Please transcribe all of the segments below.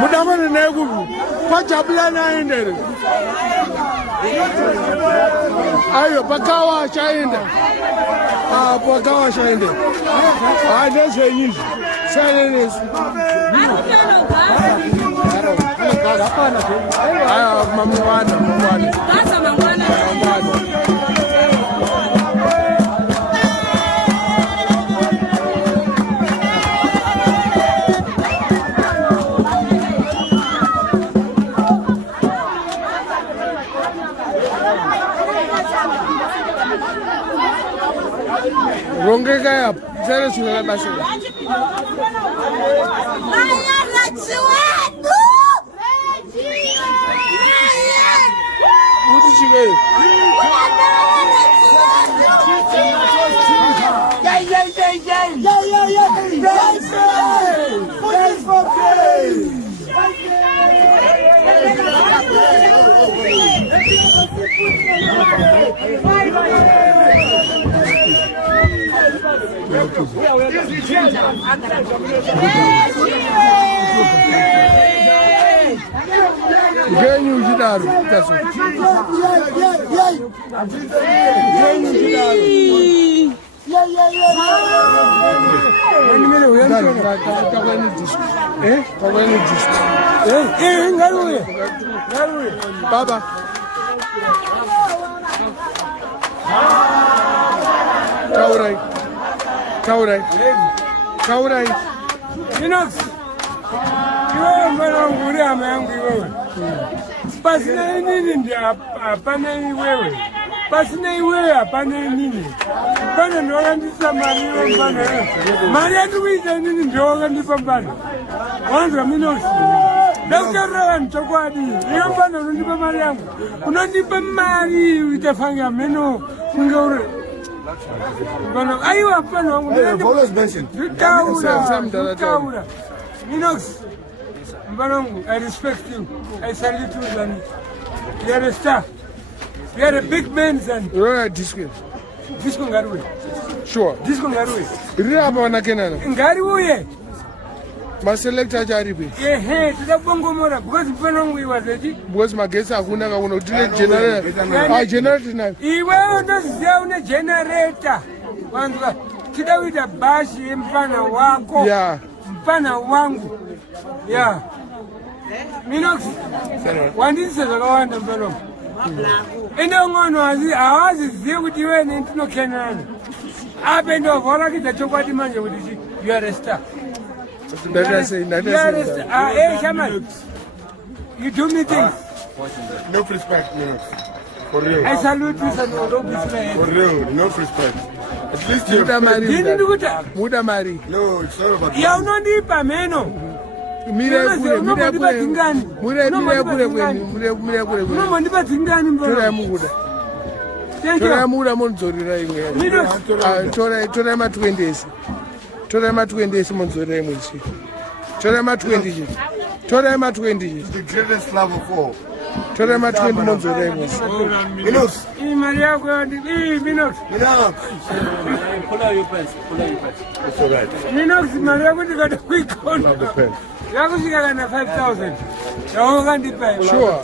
Mudamane negu kwa jabla na endere ayo bakawa chaende bakawa chaende nese yizi sele mamwana Ronge kaya, zero sila basi. Ganho de dado, pessoal. Ganho de dado. Baba. Kaurai. Inox. Wewe mbona nguria yangu wewe? Basi na nini ndio hapana wewe? Basi na wewe hapana nini? Bana ndio ngandisa Mariro bana. Maria tuweze nini ndio ngandipa bana. Kwanza Inox. Daktari nitakwadi. Hiyo bana unanipa mali yangu. Unanipa mali utafanya meno ngaure. Bana ayo hapana wangu. Always mention. Taura. Inox. Mbanongu, I respect you. I salute you, Zani. You are a star. You are a big man, Zani. Roya disco. Disco Ngarwe. Sure. Disco Ngarwe. Riaba wanakenana. Ngarwe. Ma selector jaribi. Tudabongo mora. Because Mbanongu was Reggie. Because magesa hakuna kakuna utile generator. Generator na. Iwe ndo sijaune generator. Wanza. Tidawida bashi mfana wako. Yeah. Mfana wangu. Yeah. Inox. Wandise zakawanda Mbanongu. Ino ngono awazi ziyo kuti iwe nentino kenana. Ape ndo vora kita chokwati manje kuti you are a star. You are a star. Shaman. You do me things. No respect, Inox. For real. I salute you, Sanoro. For real, no respect. At least you're Muda Mari. No, it's not about ya unondipa meno. Mire kule. Unondipa tingani mbona. Tora muda monzorira imwe. Tora ma 20s. Tora ma 20s monzorira imwe. Tora ma 20. Tora ma 20. the greatest love of all. Tora ma 20 monzorira imwe. Inox. Maria go Inox. Pull out your pants. It's all right. Inox Maria go got a quick on. Love the pen. Yakushika na 5,000. Yaoga ndipa. Sure.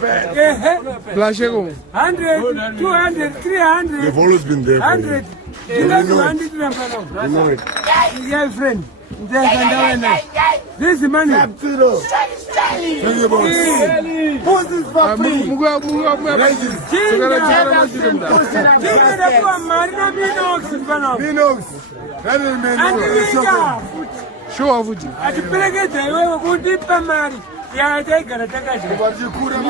Blashego. 100, 200, 300. You've always been there. 100. You know it. You know it. Yeah, friend. This is money. Thank you, boss. Who's this for free? Minox. That is Minox. Sure, Fuji. At the Pelagate, we will deep Mari. Yeah, I take a take But you couldn't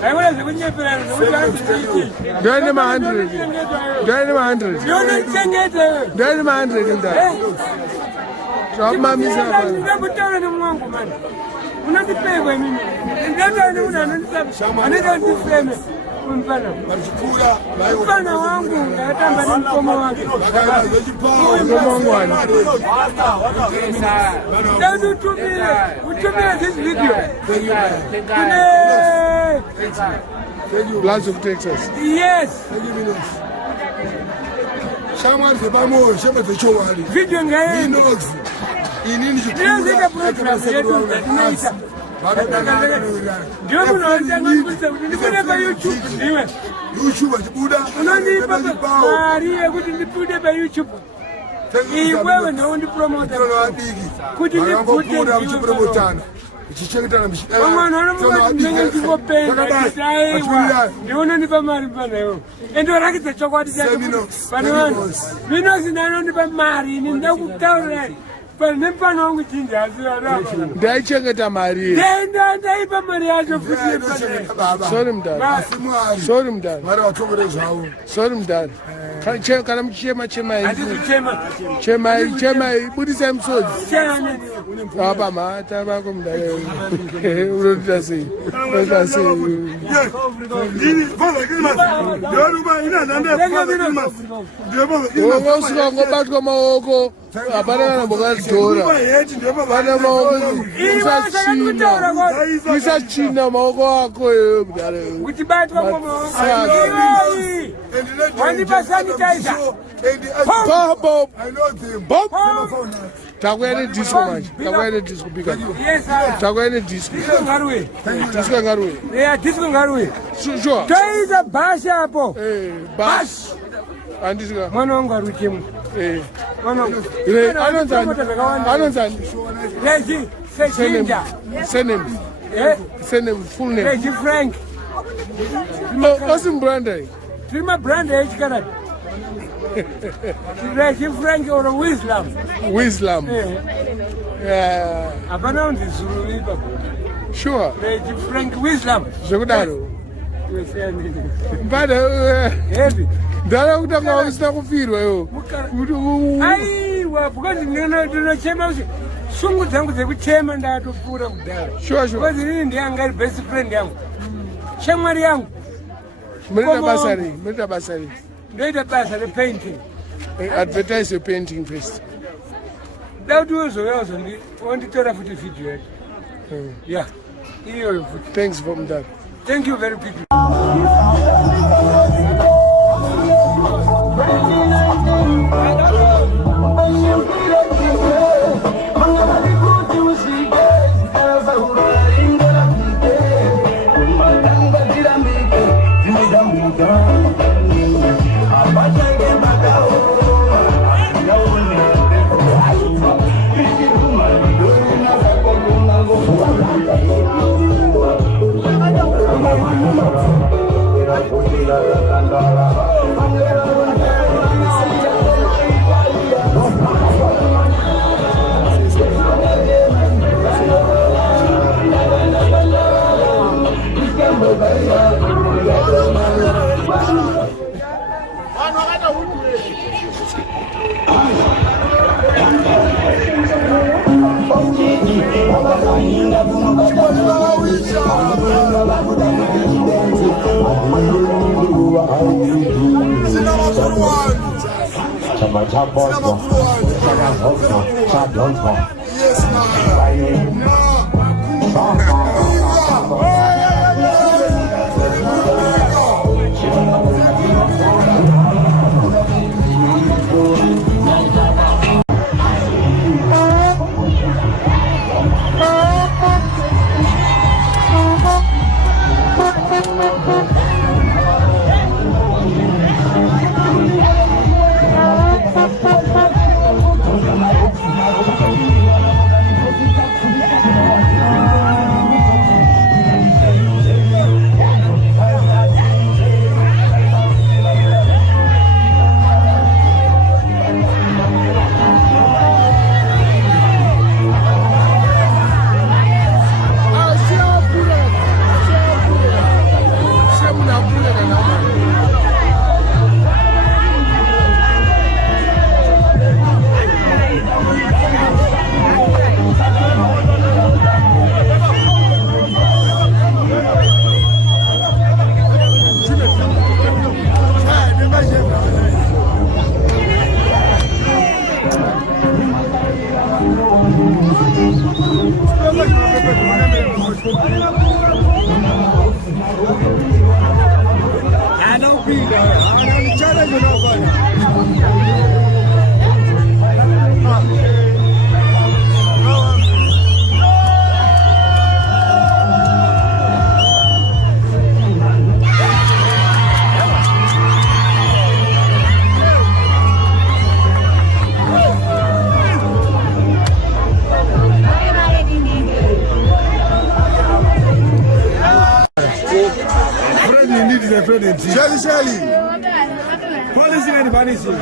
I was when you do I name 100? Do I name 100? You don't sing it. Do I name 100 in that? Drop my miss. Never tell anyone, woman. We're not the pay with me. And then I know that I didn't defend it. Kuda, Mfana wangu, natamba mkomo wangu. Utumie this video. Blast of Texas. Yes. Someone the Bamo, Shema the Chowali. Video ngai. Minox. In India. Ndio program yetu tunaita. Ndio mnaanza kusikia kwa YouTube ndiwe. YouTube atibuda. Unanipa Maria kuti ndipude pa YouTube. Wewe ndio ndi promoter. Kuti ndipude uchipuromotana. Ichicheketana mishikana. Mama naona ndiko penda Tyre. Ndio unanipa mari bana yo. Ndio rakita chokwadi cha. Bana Minox ndinonipa mari ni ndakutaurira. Panimpano wangu chinja azira. Ndaichengeta mari. Ndaipa mari yacho futhi. Sorry mdad. Sorry mdad. Mara watongere zvawo. Sorry mdad. Kana mchema chema Chema. Chema ibudisa msodzi. Chema. Baba mata bako mdad. Urotita sei. Urotita sei. Ini baba kilima. Ndoruba ina nanda baba kilima. Ndoruba usika ngobatwa maoko. Abana mbokatora. Bana maoko. Isachina maoko ako mdad. Utibatwa maoko. Wanipa sanitizer. Bob. I know them. Bob. Takwene disco manje. Takwene disco bika. Yes sir. Takwene disco. Ngarwe. Disco ngarwe. Yeah, disco ngarwe. Sure. Taiza basha hapo. Bash. Andisika. Mwana wangu aruchemu. Mwana. Anonzani. Reggie. Sejinja. Surname, full name. Reggie Frank. What's in Brande? Prima brand age karat. Reggie Frank or Wislam. Wislam. Yeah. Abana ndi Zulu baba. Sure. Reggie Frank Wislam. Zokudaro. Mbare Heavy. Dara kutanga usina kufirwa yo. Aiwa because ndinochema usi. Sungu dzangu dzekuchema ndatopura kudara. Sure. Because ini ndiyanga best friend yangu. Shamwari yangu. Murita basari. Murita basari painting. Advertise your painting first. That was also want to tell futhi video yet. Yeah. Iyo futhi. Thanks from that. Thank you very much. Shali. Policy and vanishing.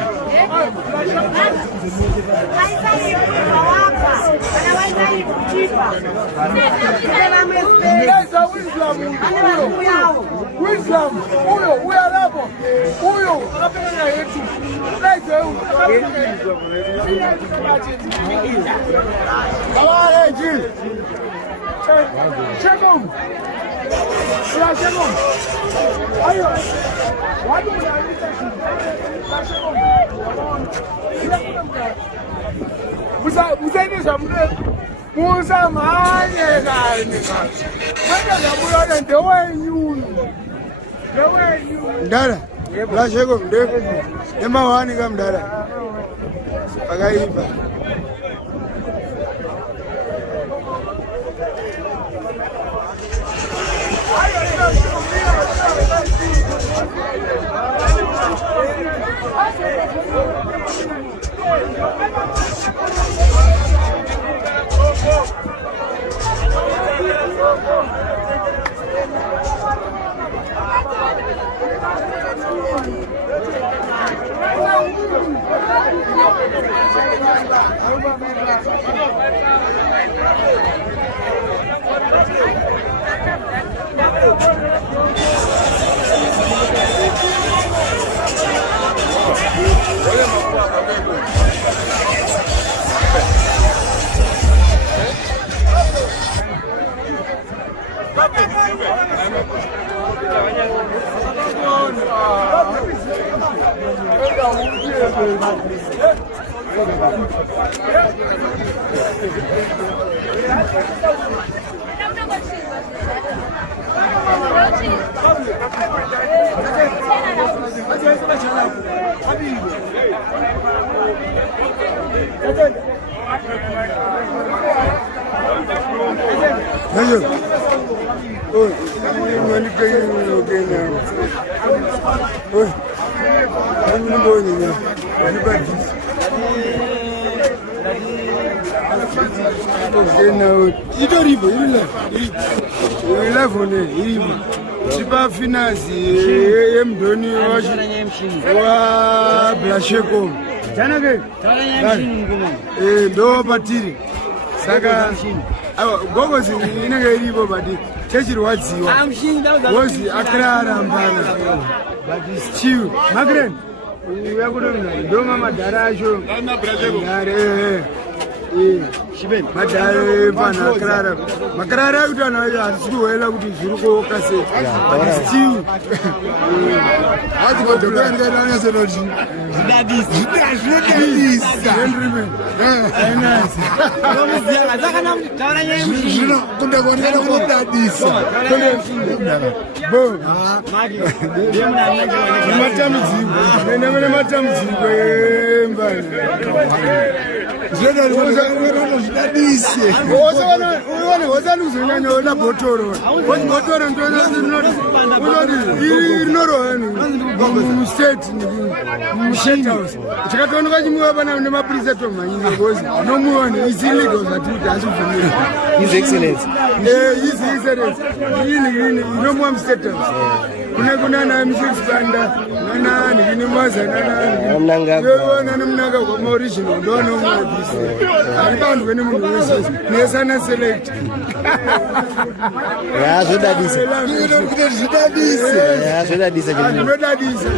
Wisdom, we are level. Come on, Reggie. Check him. Ndara, lasheko mdefu. Ema wani kama Ndara. Pagaiba. Chipa finance Nduni wa Blasheko. Do patiri. Saka gogo inenge iripo badi chechirwadziwa. Wozi akrara mbana. But it's chill. Magribhi. Uyakuona ndoma madarajo. Mbare. Madare bana krara. Makrara utana asikuwela kuti zviruko kase. But still. Hadi kodwa ngana senoti. Zidadisi. His Excellency. His Excellency. No state house. Kuna msipanda nana ni maza nana mnanga kwa original ndo no mwabisi alibandu wene mungu wese nesana select ya zodadisa zodadisa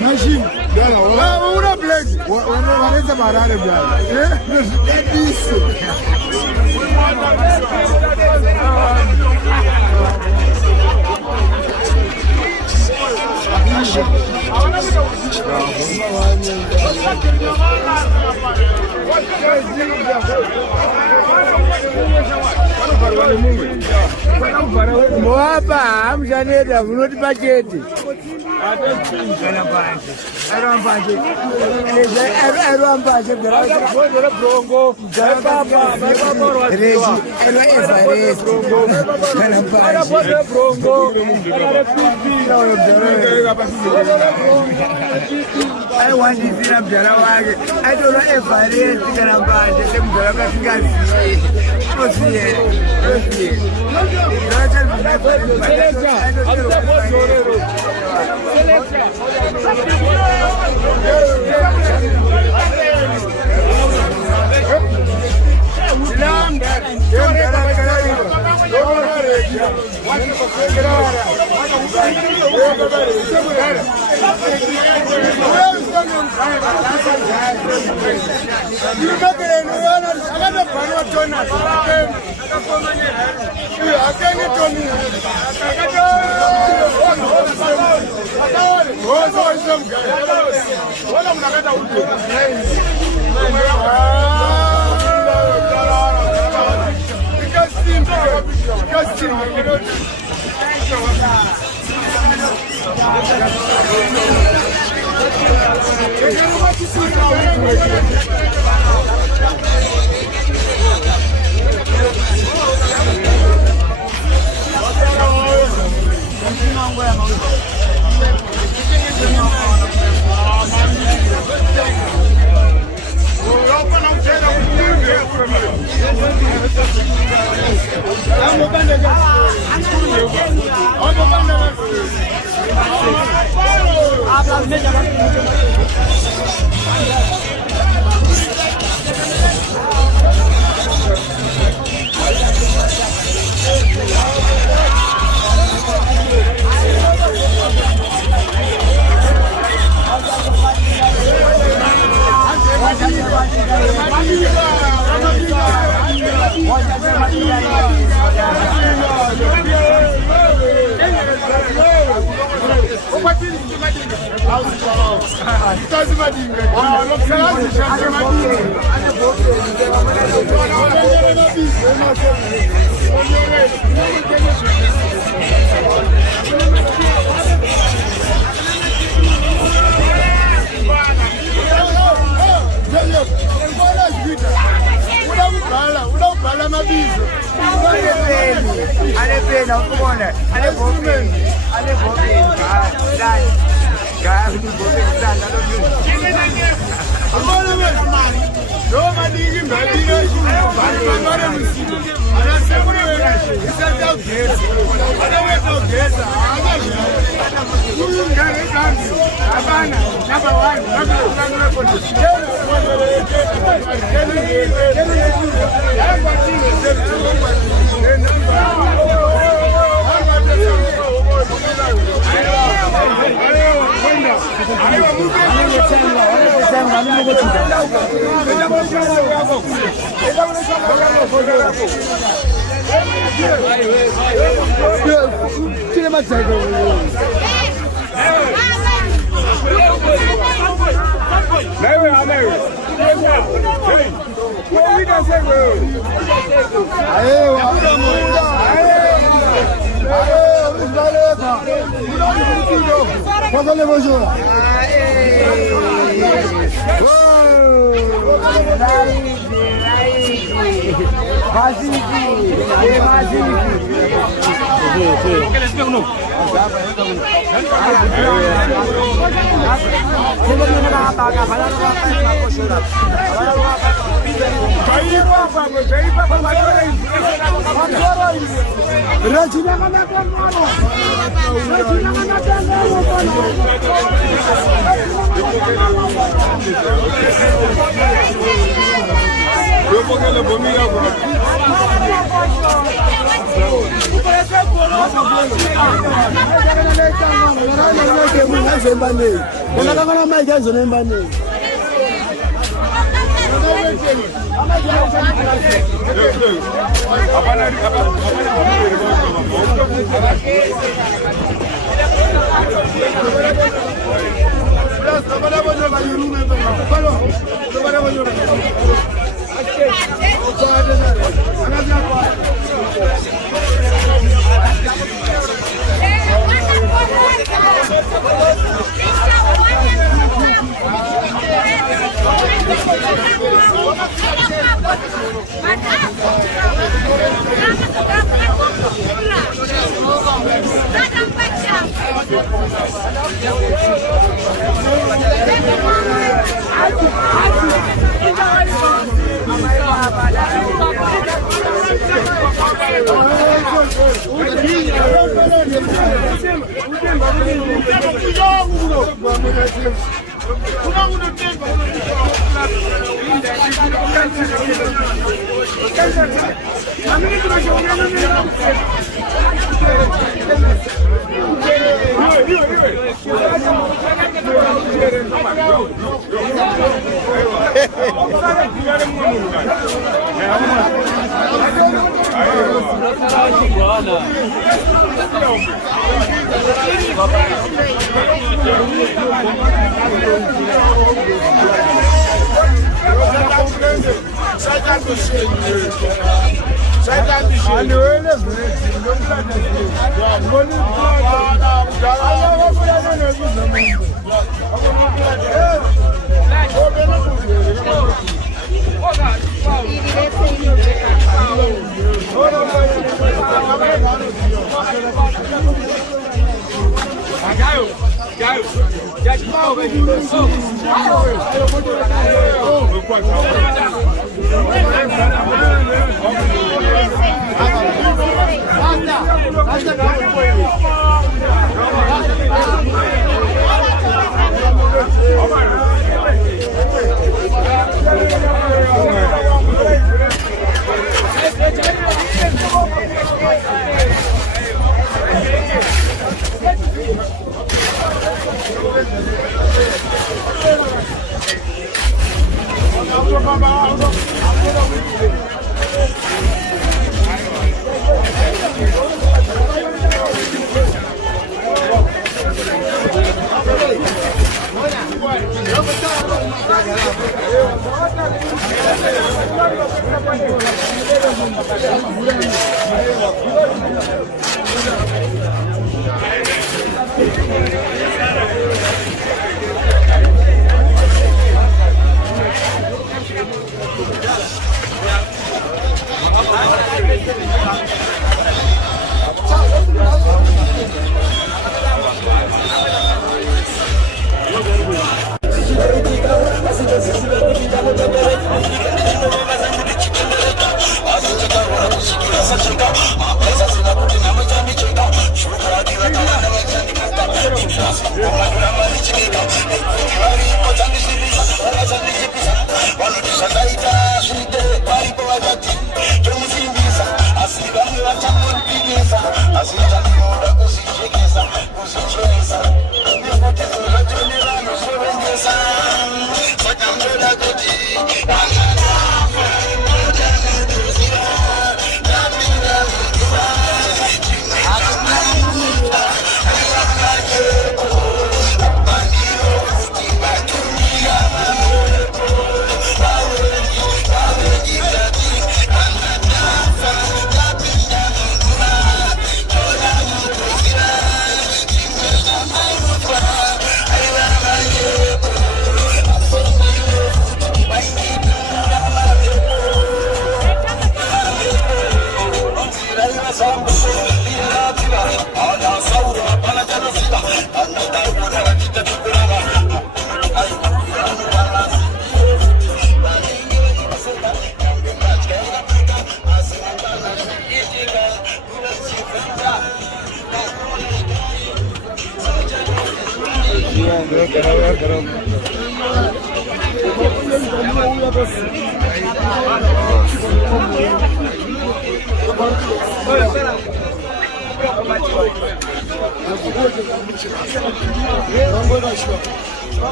machine dala una black wanaweza barare bwana zodadisa Moapa amjaneda munoti pachete I want to see a Jarawag. I don't know if I raise the Garambaj, the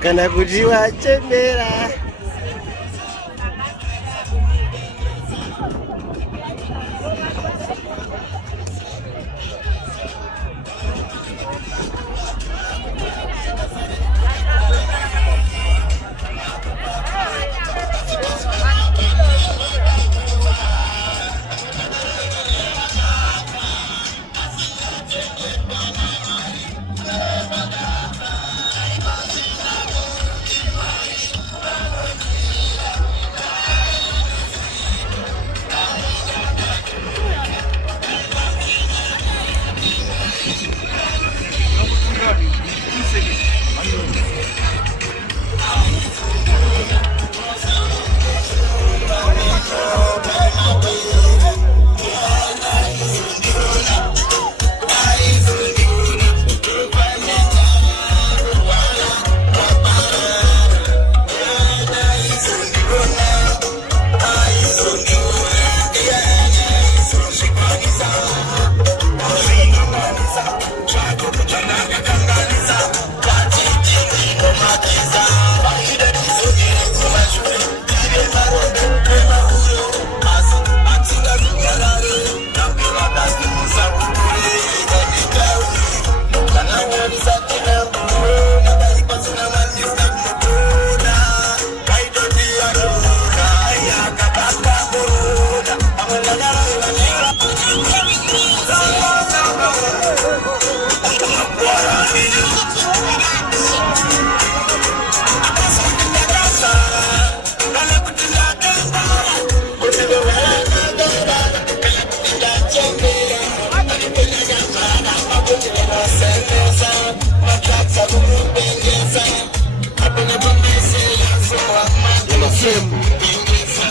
Kana kuti wachembera.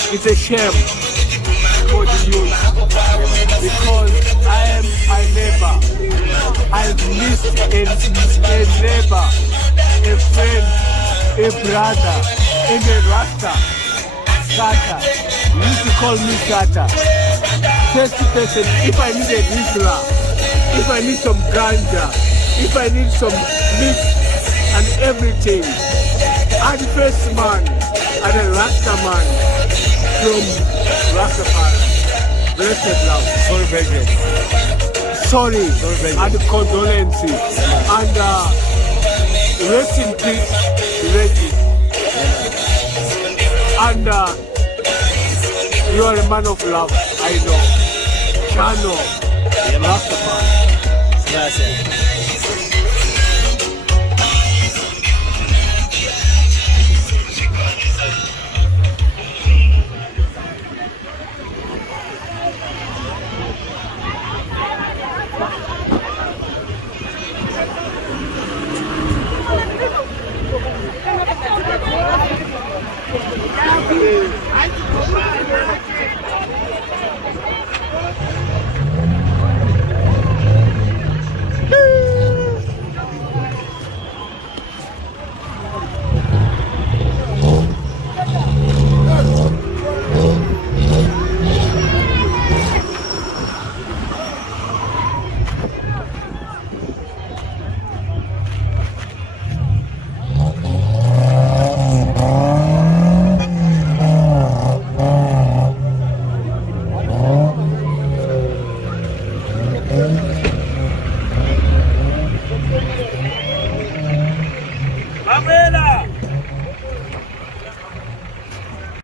It's a shame for the youth because I am a neighbor. I've missed a neighbor, a friend, a brother, and a rasta. Sata. You used to call me Sata. First person, if I need a Rizla, if I need some ganja, if I need some meat and everything, I'm the first man and a rasta man from Rastafari. Blessed love. Sorry, baby. Sorry and condolences. And rest in peace, Reggie. And you are a man of love, I know. Chano, Rastafari. Gracias.